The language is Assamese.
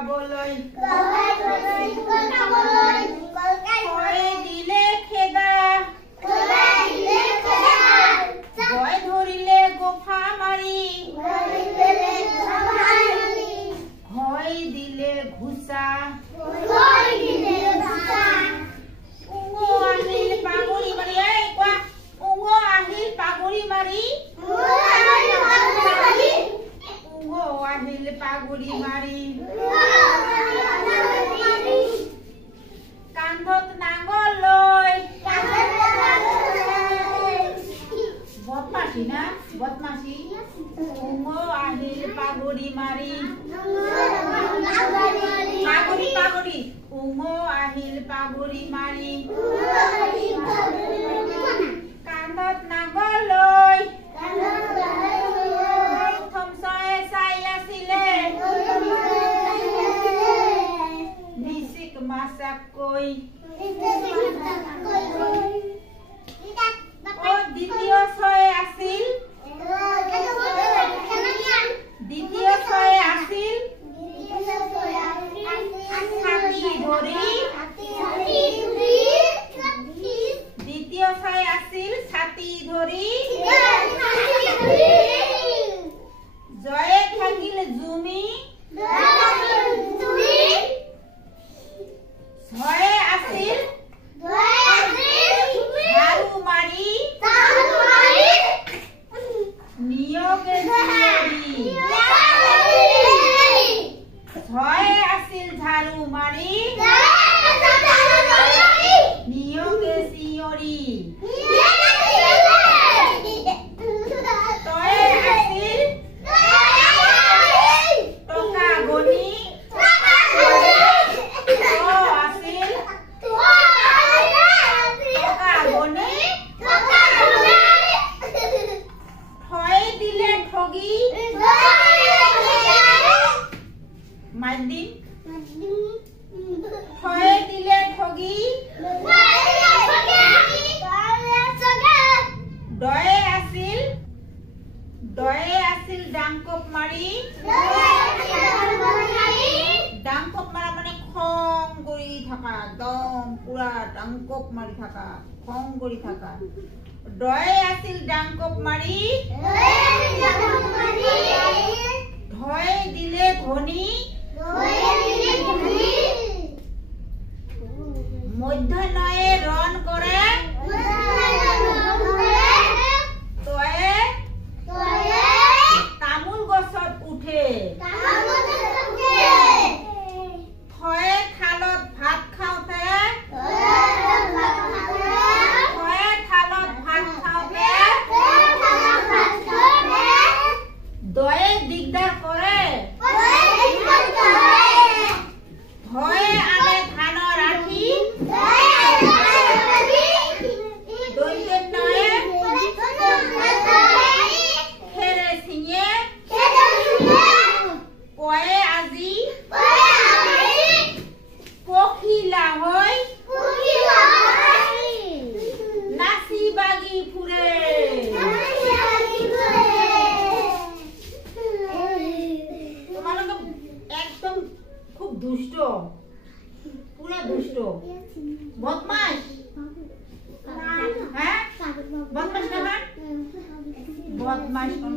খাবলৈ কয় দিলে খেদা গয় ধৰিলে গোফা মাৰি হয় দিলে ঘুচা আহিল পাগুৰি মাৰি কোৱা আহিল পাগুৰি মাৰি আহিল পাগুৰি মাৰি কান্ধত নাঙল লৈ বদমাছি না বদমাছি আহিল পাগুৰি মাৰি পাগুৰি পাগুৰি আহিল পাগুৰি মাৰি কান্ধত নাঙল লৈ থমচয়ে চাই আছিলে নিচিক মাছাকৈ দ্বিতীয় ছয় আছিল ছাতি ধৰি দ্বিতীয় ছয় আছিল ছাতি ধৰি জয়ে থাকিল জুমি ছয়ে আছিল ঝাৰু মাৰি নিয়কে চিঞৰি ছয়ে আছিল ঝাৰু মাৰি নিয়কে চিঞৰি তয়ে আছিল টকা গণি আছিল টকা গণি থয়ে দিলে ঠগি মাইদিন থয়ে দিলে ঠগি দয়ে আছিল ডাংকপ মাৰি ডাংকপ মাৰা মানে খং কৰি থকা একদম পুৰা ডাংকপ মাৰি থকা খং কৰি থকা দয়ে আছিল ডাংকপ মাৰি ধয়ে দিলে ঘনী মধ্যাহ্নয়ে ৰণ কৰে তয়ে তামোল গছত উঠে থয়ে থালত ভাত খাওঁতে দয়ে দিগদাৰ কৰে ভয়ে আনে ধানৰ আখি দৈন্যয়ে খেৰে চিঙে কয়ে আজি পখিলা হৈ নাচি বাগি ফুৰে একদম খুব দুষ্ট পুৰা দুষ্ট বদমাশ হ্যাঁ বদমাশ না বদমাশ কোন